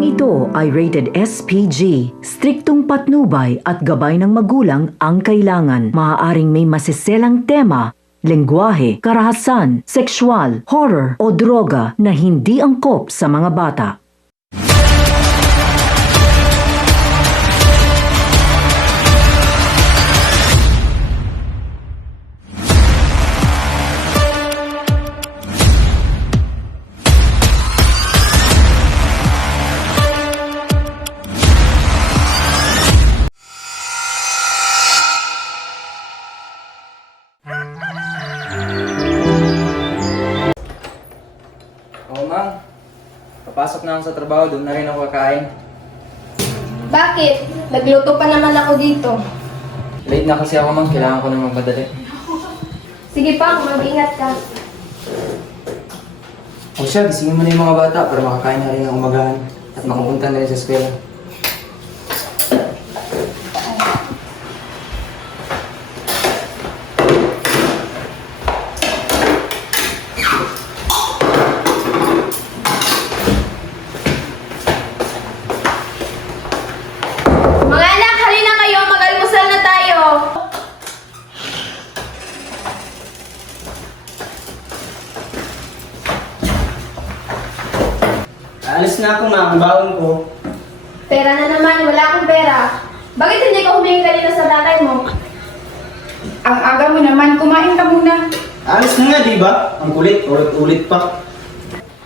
Programang ito ay rated SPG. Striktong patnubay at gabay ng magulang ang kailangan. Maaaring may masiselang tema, lengguwahe, karahasan, sexual, horror o droga na hindi angkop sa mga bata. Oo, ma'am. Papasok na ako sa trabaho, doon na rin ako kakain. Bakit? Nagluto pa naman ako dito. Late na kasi ako, ma'am. Kailangan ko na magpadali. Sige pa, mag-ingat ka. O siya, gisingin mo na yung mga bata para makakain na rin ng umagahan at makapunta na rin sa eskwela. Mga anak, halina kayo. Mag-almusal na tayo. Alis na ako, ma. Ang baon ko. Pera na naman. Wala akong pera. Bakit hindi ka humingi kanina sa tatay mo? Ang aga mo naman, kumain ka muna. Alis na nga, di ba? Ang kulit, ulit-ulit pa.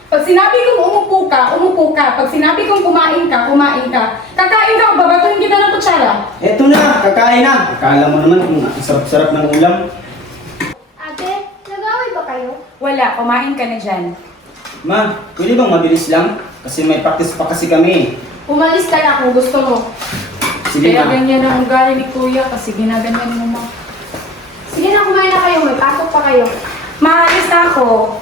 Pag sinabi kong umupo ka, umupo ka. Pag sinabi kong kumain ka, kumain ka. Kakain ka, babatuhin kita ng kutsara. Eto na, kakain na. Akala mo naman kung ang sarap-sarap ng ulam. Ate, nag-away ba kayo? Wala, kumain ka na dyan. Ma, pwede bang mabilis lang? Kasi may practice pa kasi kami. Umalis ka na kung gusto mo. Sige, Kaya ma. ganyan ang ugali ni Kuya kasi ginaganyan mo, ma. Sige na, kumain na kayo. May pasok pa kayo. Maalis na ako.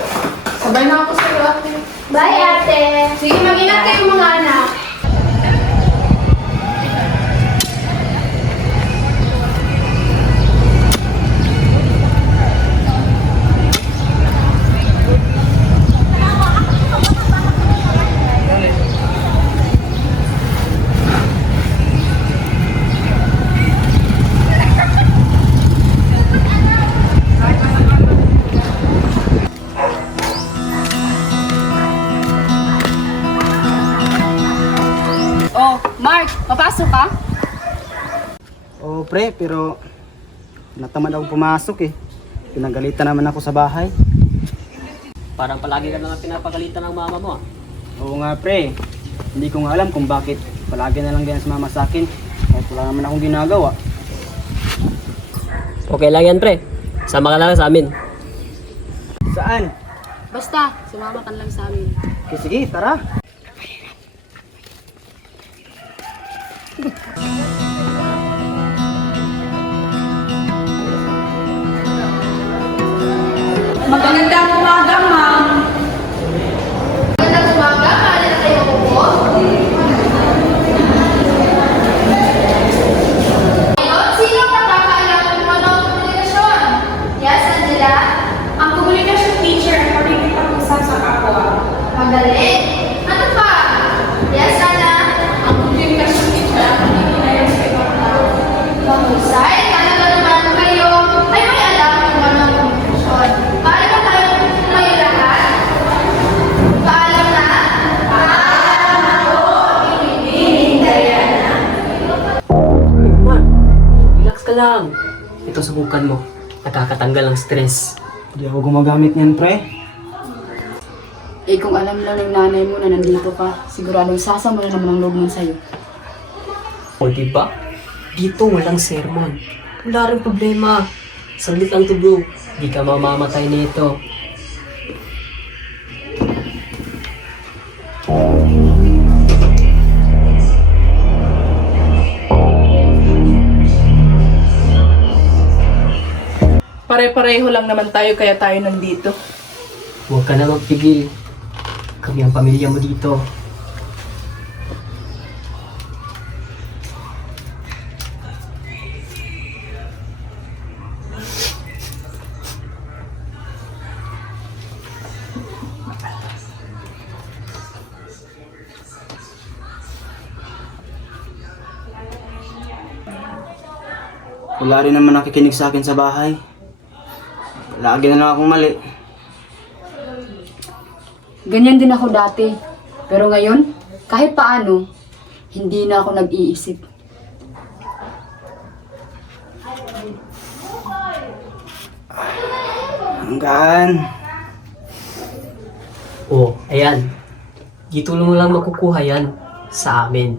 Sabay na ako sa'yo, ate. Bye, ate. Sige, mag-ingat kayo mga anak. Oh, Mark, papasok ka? Oo, pre, pero natamad ako pumasok eh. Pinagalitan naman ako sa bahay. Parang palagi ka na nga pinapagalitan ng mama mo. Oo nga, pre. Hindi ko nga alam kung bakit palagi na lang ganyan sa mama sa akin. Kahit wala naman akong ginagawa. Okay lang yan, pre. Sama ka lang sa amin. Saan? Basta, sumama ka lang sa amin. Okay, sige, tara. Magandang umaga, ma'am. Magandang umaga. Maaari na kayo po. Ngayon, sino ang nakakaalam kung ano ang komunikasyon? Yes, Angela? Ang komunikasyon teacher ang pakikipag-usap sa kapwa. Magaling. Ano pa? Yes, Ana? Ang komunikasyon teacher ang pakikipag sa ibang tao. Mahusay. Talaga naman kayo ay may alam kung ano ang komunikasyon. Paano ba tayo ngayon lahat? Paalam na? Paalam ako. Hinihintay na. Man, relax ka lang. Ito subukan mo. Nakakatanggal ng stress. Hindi ako gumagamit niyan, pre. Eh kung alam lang ng nanay mo na nandito ka, siguradong sasama na naman ang loob mo sa'yo. O diba? Dito walang sermon. Wala rin problema. Saglit lang to, bro. Di ka mamamatay nito. Pare-pareho lang naman tayo kaya tayo nandito. Huwag ka na magpigil. Kami ang pamilya mo dito. Wala rin naman nakikinig sa akin sa bahay. Lagi na lang akong mali. Ganyan din ako dati. Pero ngayon, kahit paano, hindi na ako nag-iisip. Hanggaan. Oh, ayan. Dito mo lang makukuha yan sa amin.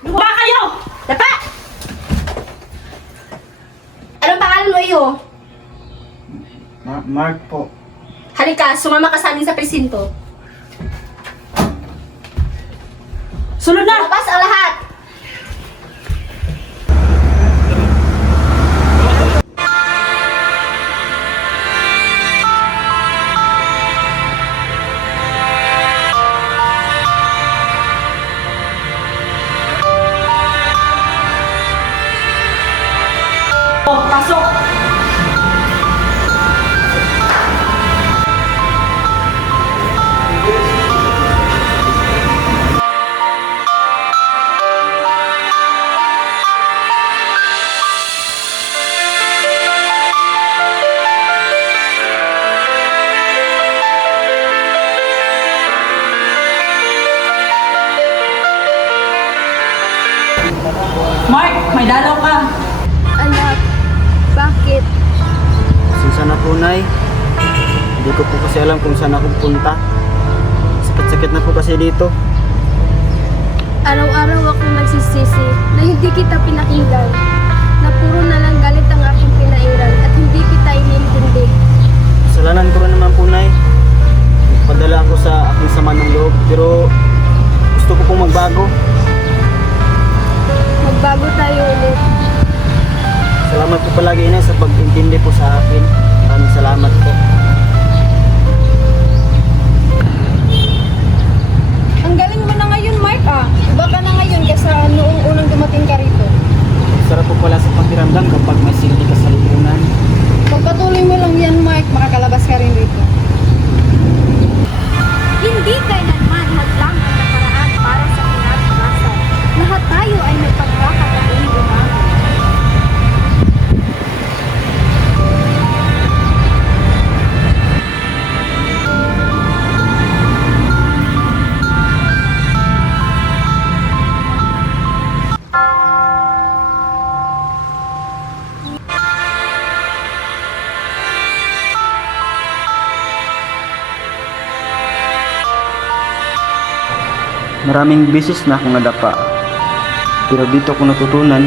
Bumaba kayo! Dapa! Anong pangalan mo iyo? Mark po. Halika, sumama ka sa amin sa presinto. Sunod na! Labas ang lahat! Oh, pasok! Mark, may dalaw ka. Anak, bakit? Pasensya na po, Nay. Hindi ko po kasi alam kung saan ako punta. Sakit-sakit na po kasi dito. Araw-araw ako nagsisisi na hindi kita pinakinggan, na puro na lang galit ang aking pinairan at hindi kita iniintindi. Kasalanan ko rin naman po, Nay. Nagpadala ako sa aking sama ng loob, pero gusto ko pong magbago. Magbago tayo ulit. Salamat po palagi, Inay, sa pag-intindi po sa akin. Maraming salamat po. Ang galing mo na ngayon, Mark ah. Iba ka na ngayon kaysa noong unang dumating ka rito. Sarap po pala sa pakiramdam kapag may silbi ka sa lipunan. Pagpatuloy mo lang yan, Mark, makakalabas ka rin rito. Hindi kailanman hadlang ang nakaraan para sa kinabukasan. Lahat tayo ay may pagkakataon lumaban. Maraming beses na akong nadapa. Pero dito ko natutunan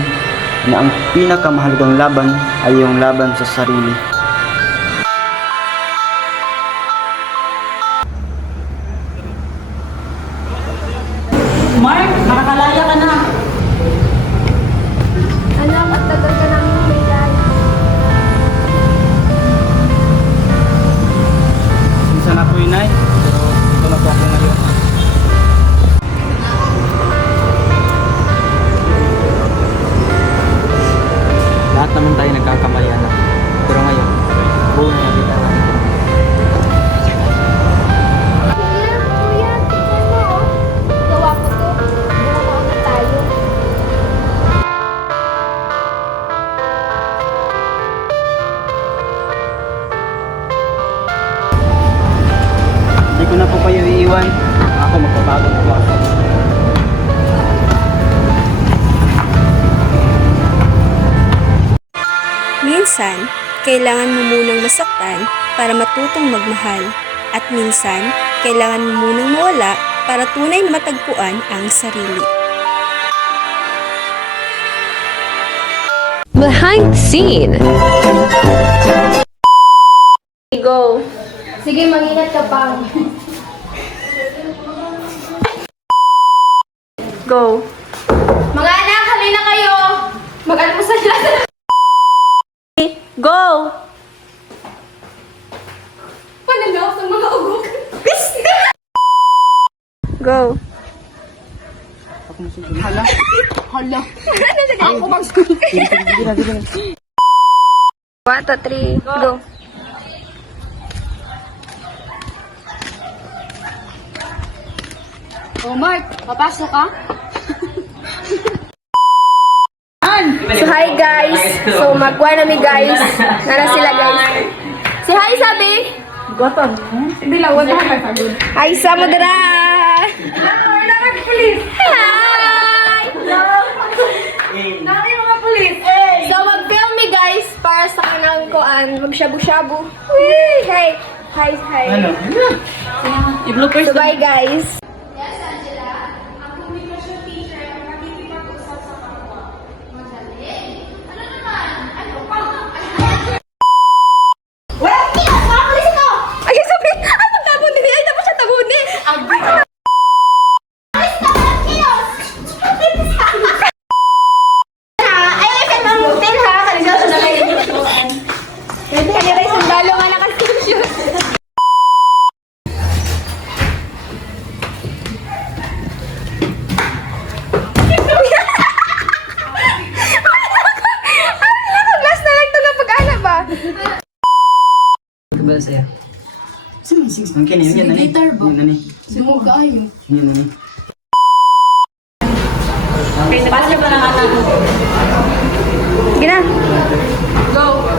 na ang pinakamahalagang laban ay yung laban sa sarili. Mark, makakalaya ka na. Anak, at tagal ka namin kailan. Isa na po, Inay. Pero ito na po ako ngayon. Lahat naman tayo nagkakamalian na. Pero ngayon, buo na kita lang. Kuya, tignan mo oh. Gawa ko to. Gumawa na tayo. Hindi ko na po kayo iiwan. Ako magbabago na po ako. Minsan, kailangan mo munang masaktan para matutong magmahal. At minsan, kailangan mo munang mawala para tunay na matagpuan ang sarili. Behind the scene. Go. Sige, mag-ingat ka pang. Go. Mga anak, halina kayo. Mag-almusal na. Go. Panalaw sa mga ugok. Go. Ako Hala. Hala. Ako magsusunod. 1, 2, 3, go. Oh, Mark, papasok ka? So hi guys. So magwa na mi guys. Nara sila guys. Say hi sabi. Goton. Hindi lang, wala ka sagod. Hi sa mo dara. Wala ka pulis. Hi. Nari mga pulis. So mag-film me guys para sa kanang koan magshabu-shabu. Wee! Hey. Hi, hi. So bye guys. Yes, Angela. Ang communication teacher ang nakikipag-usap sa kapwa. Magaling. Ano naman? Ano pa? Well, yes! Mga pulis ito! Ay, sabi! Ay, magtabon din! Ay, tapos siya tabon din! Kanina rin sundalo nga nakashoot. Last na lang ito na pag-ana ba? Ito ba sa'yo? Ang kini, yun na ni. Guitar ba? Yun na ni. Sumuga ayo. Yun na ni. Gina. Go.